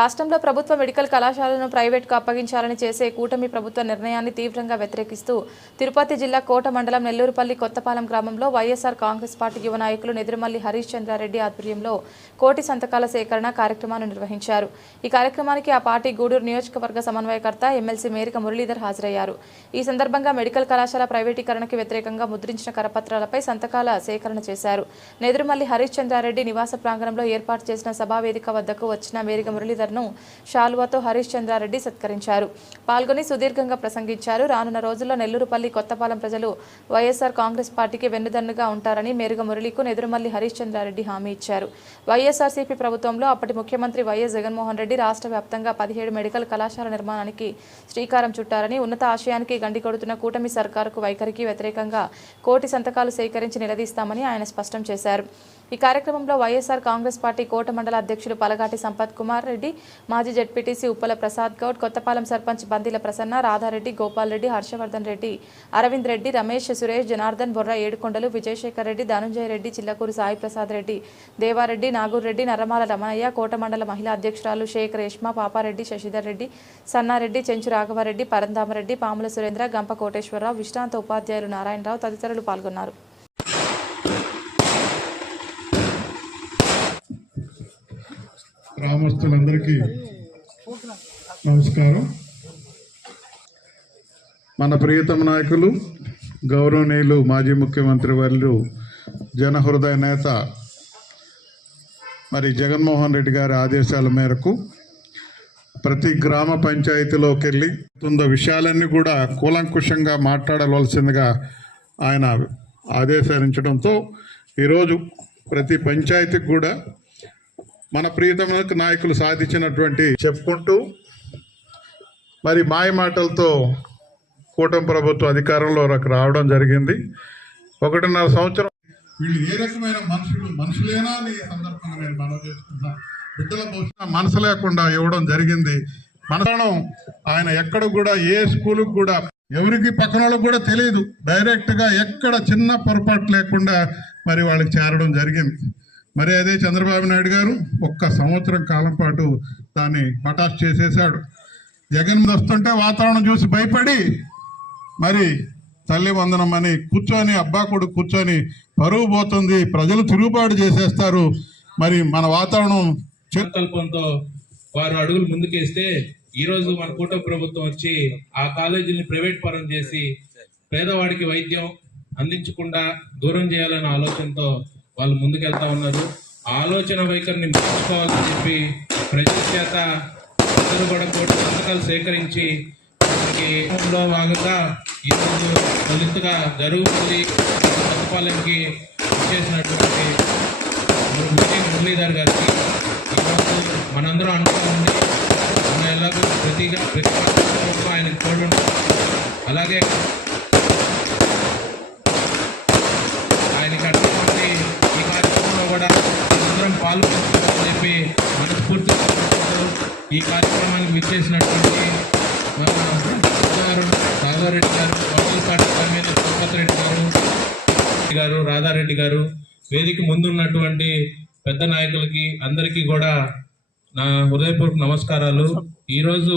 రాష్ట్రంలో ప్రభుత్వ మెడికల్ కళాశాలను ప్రైవేట్కు అప్పగించాలని చేసే కూటమి ప్రభుత్వ నిర్ణయాన్ని తీవ్రంగా వ్యతిరేకిస్తూ తిరుపతి జిల్లా కోట మండలం నెల్లూరుపల్లి కొత్తపాలెం గ్రామంలో వైఎస్ఆర్ కాంగ్రెస్ పార్టీ యువ నాయకులు నెదురుమల్లి హరీష్ చంద్రారెడ్డి ఆధ్వర్యంలో కోటి సంతకాల సేకరణ కార్యక్రమాన్ని నిర్వహించారు. ఈ కార్యక్రమానికి ఆ పార్టీ గూడూరు నియోజకవర్గ సమన్వయకర్త ఎమ్మెల్సీ మేరిక మురళీధర్ హాజరయ్యారు. ఈ సందర్భంగా మెడికల్ కళాశాల ప్రైవేటీకరణకి వ్యతిరేకంగా ముద్రించిన కరపత్రాలపై సంతకాల సేకరణ చేశారు. నెదురుమల్లి హరీష్ చంద్రారెడ్డి నివాస ప్రాంగణంలో ఏర్పాటు చేసిన సభా వేదిక వద్దకు వచ్చిన మేరిక మురళీధర్ను శాలువాతో హరీష్ చంద్రారెడ్డి సత్కరించారు. పాల్గొని సుదీర్ఘంగా ప్రసంగించారు. రానున్న రోజుల్లో నెల్లూరుపల్లి కొత్తపాలెం ప్రజలు వైఎస్ఆర్ కాంగ్రెస్ పార్టీకి వెన్నుదన్నుగా ఉంటారని మేరుగ మురళికు నెదురుమల్లి హరీష్ చంద్రారెడ్డి హామీ ఇచ్చారు. వైఎస్ఆర్సీపీ ప్రభుత్వంలో అప్పటి ముఖ్యమంత్రి వైఎస్ జగన్మోహన్ రెడ్డి రాష్ట్ర వ్యాప్తంగా పదిహేడు మెడికల్ కళాశాల నిర్మాణానికి శ్రీకారం చుట్టారని ఉన్నత ఆశయానికి గండి కొడుతున్న కూటమి సర్కారుకు వైఖరికి వ్యతిరేకంగా కోటి సంతకాలు సేకరించి నిలదీస్తామని ఆయన స్పష్టం చేశారు. ఈ కార్యక్రమంలో వైఎస్ఆర్ కాంగ్రెస్ పార్టీ కోట మండల అధ్యక్షులు పలగాటి సంపత్ కుమార్ రెడ్డి మాజీ జడ్పీటీసీ ఉప్పల ప్రసాద్ గౌడ్ కొత్తపాలెం సర్పంచ్ బందిల ప్రసన్న రాధారెడ్డి గోపాల్ రెడ్డి హర్షవర్ధన్ రెడ్డి అరవింద్ రెడ్డి రమేష్ సురేష్ జనార్దన్ బొర్ర ఏడుకొండలు విజయశేఖర్ రెడ్డి ధనుంజయ రెడ్డి చిల్లకూరు సాయి ప్రసాద్ రెడ్డి దేవారెడ్డి నాగూర్ రెడ్డి నరమాల రమణయ్య కోట మండల మహిళా అధ్యక్షురాలు షేక్ రేష్మ పాపారెడ్డి శశిధర్ రెడ్డి సన్నారెడ్డి చెంచు రాఘవారెడ్డి పరంధామరెడ్డి పాముల సురేంద్ర గంప కోటేశ్వరరావు విశ్రాంత ఉపాధ్యాయులు నారాయణరావు తదితరులు పాల్గొన్నారు. గ్రామస్తులందరికీ నమస్కారం. మన ప్రియతమ నాయకులు గౌరవనీయులు మాజీ ముఖ్యమంత్రి వర్యులు జనహృదయ నేత మరి జగన్మోహన్ రెడ్డి గారి ఆదేశాల మేరకు ప్రతి గ్రామ పంచాయతీలోకి వెళ్ళి తుంద విషయాలన్నీ కూడా కూలంకుషంగా మాట్లాడవలసిందిగా ఆయన ఆదేశించడంతో ఈరోజు ప్రతి పంచాయతీకి కూడా మన ప్రియతమ నాయకులు సాధించినటువంటి చెప్పుకుంటూ మరి మాయ మాటలతో కూటమి ప్రభుత్వం అధికారంలోకి రావడం జరిగింది. ఒకటిన్నర సంవత్సరం వీళ్ళు ఏ రకమైన మనుషులు మనుషులేనా అని సందర్భంగా నేను మనవి చేసుకుంటున్నా. బిడ్డల భవిష్యత్తు మనసు లేకుండా ఇవ్వడం జరిగింది. మననం ఆయన ఎక్కడ కూడా ఏ స్కూల్కి కూడా ఎవరికి పక్కన వాళ్ళకి కూడా తెలియదు. డైరెక్ట్గా ఎక్కడ చిన్న పొరపాటు లేకుండా మరి వాళ్ళకి చేరడం జరిగింది. మరి అదే చంద్రబాబు నాయుడు గారు ఒక్క సంవత్సరం కాలం పాటు దాన్ని హఠాత్ చేసేశాడు. జగన్ వస్తుంటే వాతావరణం చూసి భయపడి మరి తల్లి వందనం అని కూర్చొని అబ్బా కొడుకు కూర్చొని పరువు పోతుంది ప్రజలు తిరుగుబాటు చేసేస్తారు. మరి మన వాతావరణం చె- సంకల్పంతో వారు అడుగులు ముందుకేస్తే ఈ రోజు మన కూటమి ప్రభుత్వం వచ్చి ఆ కాలేజీని ప్రైవేట్ పరం చేసి పేదవాడికి వైద్యం అందించకుండా దూరం చేయాలనే ఆలోచనతో వాళ్ళు ముందుకెళ్తా ఉన్నారు. ఆలోచన వైఖరిని మార్చుకోవాలని చెప్పి ప్రజల చేత అందరూ కూడా కోటి సంతకాలు సేకరించి మనకి లో భాగంగా ఈరోజు దళితుగా జరుగుతుంది. కొత్తపాలెంకి చేసినటువంటి మురళీధర్ గారికి. ఈరోజు మనందరం అనుకుంటుంది ఉండి మన ఎలాగో ప్రతిగా ప్రతి ఆయన ఆయనకు తోడు అలాగే ఆయనకి అటువంటి ఈ కార్యక్రమంలో కూడా అందరం చెప్పి మనస్ఫూర్తిగా ఈ కార్యక్రమానికి విచ్చేసినటువంటి మన గారు రాఘారెడ్డి గారు కాంగ్రెస్ పార్టీ రెడ్డి గారు రెడ్డి గారు రాధారెడ్డి గారు వేదిక ముందున్నటువంటి పెద్ద నాయకులకి అందరికీ కూడా నా హృదయపూర్వక నమస్కారాలు. ఈరోజు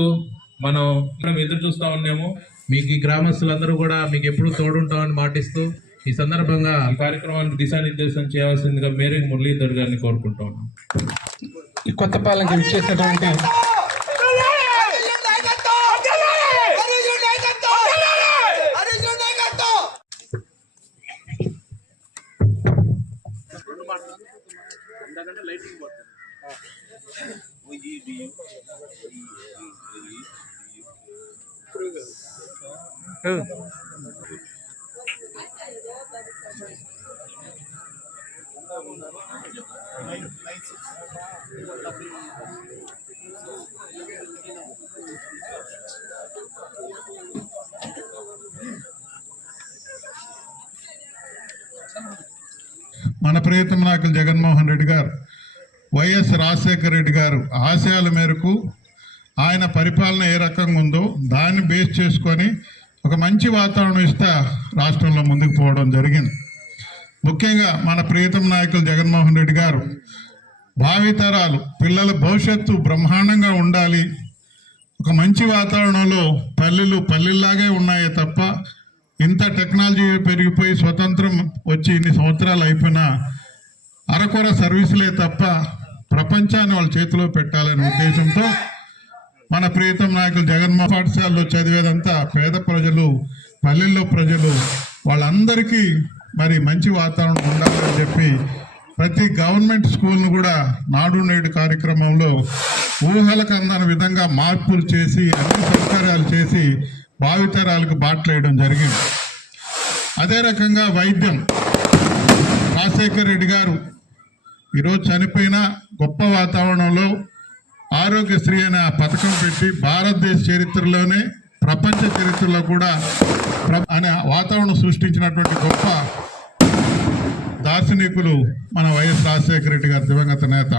మనం మనం ఎదురు చూస్తా ఉన్నాము మీకు ఈ గ్రామస్తులందరూ కూడా మీకు ఎప్పుడు తోడుంటామని మాటిస్తూ ఈ సందర్భంగా కార్యక్రమానికి దిశానిర్దేశం చేయాల్సిందిగా మేరీ మురళీధర్ గారిని కోరుకుంటా ఉన్నాం ఈ కొత్తపాలెంకి Oh. మన ప్రియతమ నాయకులు జగన్మోహన్ రెడ్డి గారు వైఎస్ రాజశేఖర రెడ్డి గారు ఆశయాల మేరకు ఆయన పరిపాలన ఏ రకంగా ఉందో దాన్ని బేస్ చేసుకొని ఒక మంచి వాతావరణం ఇస్తా రాష్ట్రంలో ముందుకు పోవడం జరిగింది. ముఖ్యంగా మన ప్రియతమ నాయకులు జగన్మోహన్ రెడ్డి గారు భావితరాలు పిల్లల భవిష్యత్తు బ్రహ్మాండంగా ఉండాలి. ఒక మంచి వాతావరణంలో పల్లెలు పల్లెల్లాగే ఉన్నాయే తప్ప ఇంత టెక్నాలజీ పెరిగిపోయి స్వతంత్రం వచ్చి ఇన్ని సంవత్సరాలు అయిపోయినా అరకొర సర్వీసులే తప్ప ప్రపంచాన్ని వాళ్ళ చేతిలో పెట్టాలనే ఉద్దేశంతో మన ప్రియతం నాయకులు జగన్మోహన్ పాఠశాలలో చదివేదంతా పేద ప్రజలు పల్లెల్లో ప్రజలు వాళ్ళందరికీ మరి మంచి వాతావరణం ఉండాలని చెప్పి ప్రతి గవర్నమెంట్ స్కూల్ను కూడా నాడు నేడు కార్యక్రమంలో ఊహలకు అందని విధంగా మార్పులు చేసి అన్ని సౌకర్యాలు చేసి భావితరాలకు బాట్లేయడం జరిగింది. అదే రకంగా వైద్యం. రాజశేఖర్ రెడ్డి గారు ఈరోజు చనిపోయిన గొప్ప వాతావరణంలో ఆరోగ్యశ్రీ అనే పథకం పెట్టి భారతదేశ చరిత్రలోనే ప్రపంచ చరిత్రలో కూడా ప్ర- అనే వాతావరణం సృష్టించినటువంటి గొప్ప దార్శనికులు మన వైఎస్ రాజశేఖర రెడ్డి గారు దివంగత నేత.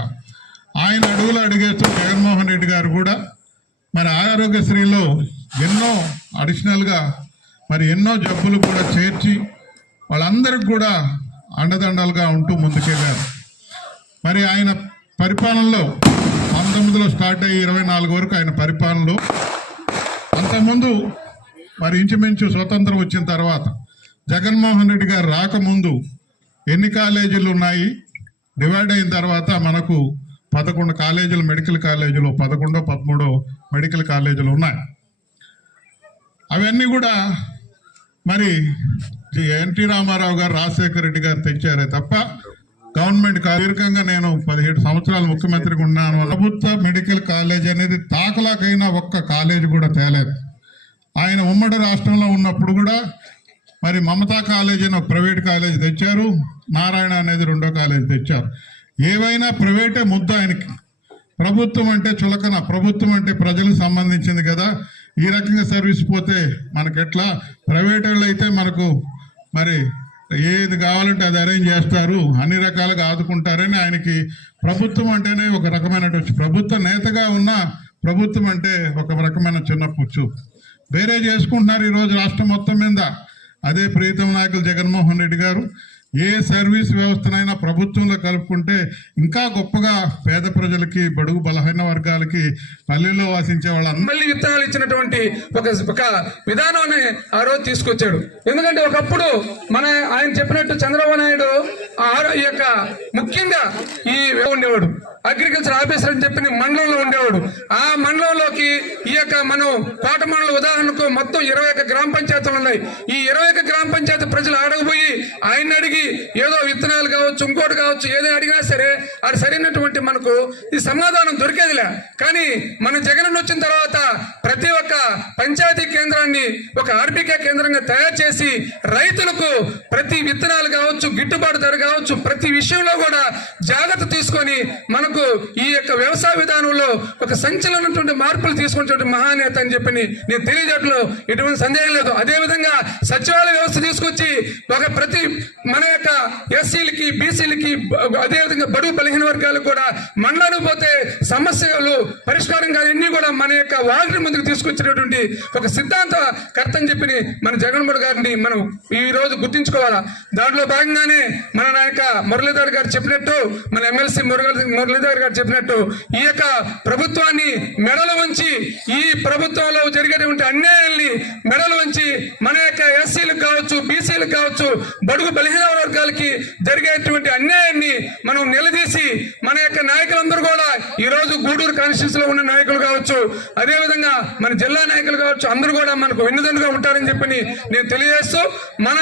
ఆయన అడుగులు అడిగేస్తూ జగన్మోహన్ రెడ్డి గారు కూడా మరి ఆరోగ్యశ్రీలో ఎన్నో అడిషనల్గా మరి ఎన్నో జబ్బులు కూడా చేర్చి వాళ్ళందరికి కూడా అండదండలుగా ఉంటూ ముందుకెళ్ళారు. మరి ఆయన పరిపాలనలో పంతొమ్మిదిలో స్టార్ట్ అయ్యి ఇరవై నాలుగు వరకు ఆయన పరిపాలనలో అంతకుముందు మరి ఇంచుమించు స్వతంత్రం వచ్చిన తర్వాత జగన్మోహన్ రెడ్డి గారు రాకముందు ఎన్ని కాలేజీలు ఉన్నాయి? డివైడ్ అయిన తర్వాత మనకు పదకొండు కాలేజీలు మెడికల్ కాలేజీలు పదకొండో పదమూడో మెడికల్ కాలేజీలు ఉన్నాయి. అవన్నీ కూడా మరి ఎన్టీ రామారావు గారు రాజశేఖర రెడ్డి గారు తెచ్చారే తప్ప గవర్నమెంట్ దీర్ఘంగా నేను పదిహేడు సంవత్సరాలు ముఖ్యమంత్రిగా ఉన్నాను. ప్రభుత్వ మెడికల్ కాలేజ్ అనేది తాకలాకైనా ఒక్క కాలేజ్ కూడా తేలేదు. ఆయన ఉమ్మడి రాష్ట్రంలో ఉన్నప్పుడు కూడా మరి మమతా కాలేజ్ అని ఒక ప్రైవేట్ కాలేజ్ తెచ్చారు. నారాయణ అనేది రెండో కాలేజ్ తెచ్చారు. ఏవైనా ప్రైవేటే ముద్ద ఆయనకి. ప్రభుత్వం అంటే చులకన. ప్రభుత్వం అంటే ప్రజలకు సంబంధించింది కదా. ఈ రకంగా సర్వీస్ పోతే మనకెట్లా ప్రైవేట్ వాళ్ళు అయితే మనకు మరి ఏది కావాలంటే అది అరేంజ్ చేస్తారు. అన్ని రకాలుగా ఆదుకుంటారని ఆయనకి ప్రభుత్వం అంటేనే ఒక రకమైనటువంటి ప్రభుత్వ నేతగా ఉన్న ప్రభుత్వం అంటే ఒక రకమైన చిన్న పుచ్చు. వేరే చేసుకుంటున్నారు ఈరోజు రాష్ట్రం మొత్తం మీద. అదే ప్రీతం నాయకులు జగన్మోహన్ రెడ్డి గారు. ఏ సర్వీస్ వ్యవస్థనైనా ప్రభుత్వంలో కలుపుకుంటే ఇంకా గొప్పగా పేద ప్రజలకి బడుగు బలహీన వర్గాలకి పల్లెల్లో వాసించే వాళ్ళందరూ మళ్ళీ విత్తనాలు ఇచ్చినటువంటి ఒక ఒక విధానాన్ని ఆ రోజు తీసుకొచ్చాడు. ఎందుకంటే ఒకప్పుడు మన ఆయన చెప్పినట్టు చంద్రబాబు నాయుడు ఆ ఆరో- ఈ యొక్క ముఖ్యంగా ఈ ఉండేవాడు. అగ్రికల్చర్ ఆఫీసర్ అని చెప్పిన మండలంలో ఉండేవాడు. ఆ మండలంలోకి ఈ యొక్క మనం కోట మండలం ఉదాహరణకు మొత్తం ఇరవై ఒక్క గ్రామ పంచాయతీలు ఉన్నాయి. ఈ ఇరవై ఒక్క గ్రామ పంచాయతీ ప్రజలు అడగబోయి ఆయన అడిగి ఏదో విత్తనాలు కావచ్చు ఇంకోటి కావచ్చు ఏదో అడిగినా సరే అది సరైనటువంటి మనకు ఈ సమాధానం దొరికేదిలే. కానీ మన జగన్ వచ్చిన తర్వాత ప్రతి ఒక్క పంచాయతీ కేంద్రాన్ని ఒక ఆర్బికే కేంద్రంగా తయారు చేసి రైతులకు ప్రతి విత్తనాలు కావచ్చు గిట్టుబాటు ధర కావచ్చు ప్రతి విషయంలో కూడా జాగ్రత్త తీసుకొని మనకు ఈ యొక్క వ్యవసాయ విధానంలో ఒక సంచలనటువంటి మార్పులు తీసుకున్నటువంటి మహానేత అని చెప్పి నేను తెలియజేయడంలో ఎటువంటి సందేహం లేదు. అదే విధంగా సచివాలయ వ్యవస్థ తీసుకొచ్చి ఒక ప్రతి మన యొక్క ఎస్సీలకి బీసీలకి అదే విధంగా బడుగు బలహీన వర్గాలకు కూడా మండలానికి పోతే సమస్యలు పరిష్కారం కాని కూడా మన యొక్క వాటిని ముందుకు తీసుకొచ్చినటువంటి ఒక సిద్ధాంత కర్త అని చెప్పి మన జగన్మోహన్ గారిని మనం ఈ రోజు గుర్తించుకోవాలా? దాంట్లో భాగంగానే మన నాయక మురళీధర్ గారు చెప్పినట్టు మన ఎమ్మెల్సీ మురళీ మురళీధర్ గారు చెప్పినట్టు ఈ యొక్క ప్రభుత్వాన్ని మెడలు ఉంచి ఈ ప్రభుత్వంలో జరిగేటువంటి అన్యాయాల్ని మెడలు ఉంచి మన యొక్క ఎస్సీలకు కావచ్చు బీసీలకు కావచ్చు బడుగు బలహీన వర్గాలకి జరిగేటువంటి అన్యాయాన్ని మనం నిలదీసి మన యొక్క నాయకులందరూ కూడా ఈ రోజు గూడూరు కాన్స్టిట్యూన్స్లో ఉన్న నాయకులు కావచ్చు అదే విధంగా మన జిల్లా నాయకులు కావచ్చు అందరూ కూడా మనకు వెన్నుదండుగా ఉంటారని చెప్పి నేను తెలియజేస్తూ మన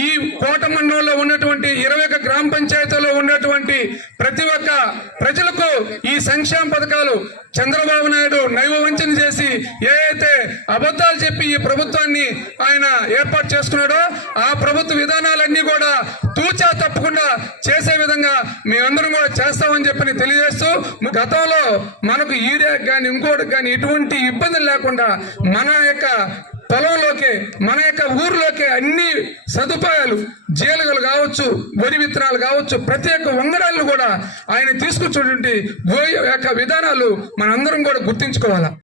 ఈ కోట మండలంలో ఉన్నటువంటి ఇరవై గ్రామ పంచాయతీలో ఉన్నటువంటి ప్రతి ఒక్క ప్రజలకు ఈ సంక్షేమ పథకాలు చంద్రబాబు నాయుడు నైవవంచన చేసి ఏదైతే అబద్ధాలు చెప్పి ఈ ప్రభుత్వాన్ని ఆయన ఏర్పాటు చేసుకున్నాడో ఆ ప్రభుత్వ విధానాలన్నీ కూడా తూచా తప్పకుండా చేసే విధంగా మేమందరం కూడా చేస్తామని చెప్పి తెలియజేస్తూ గతంలో మనకు ఈడే కానీ ఇంకోటి కానీ ఎటువంటి ఇబ్బందులు లేకుండా మన యొక్క పొలంలోకి మన యొక్క ఊర్లోకి అన్ని సదుపాయాలు జీలుగలు కావచ్చు వరి విత్తనాలు కావచ్చు ప్రతి ఒక్క వంగడాలను కూడా ఆయన తీసుకొచ్చినటువంటి యొక్క విధానాలు మనందరం కూడా గుర్తించుకోవాలా?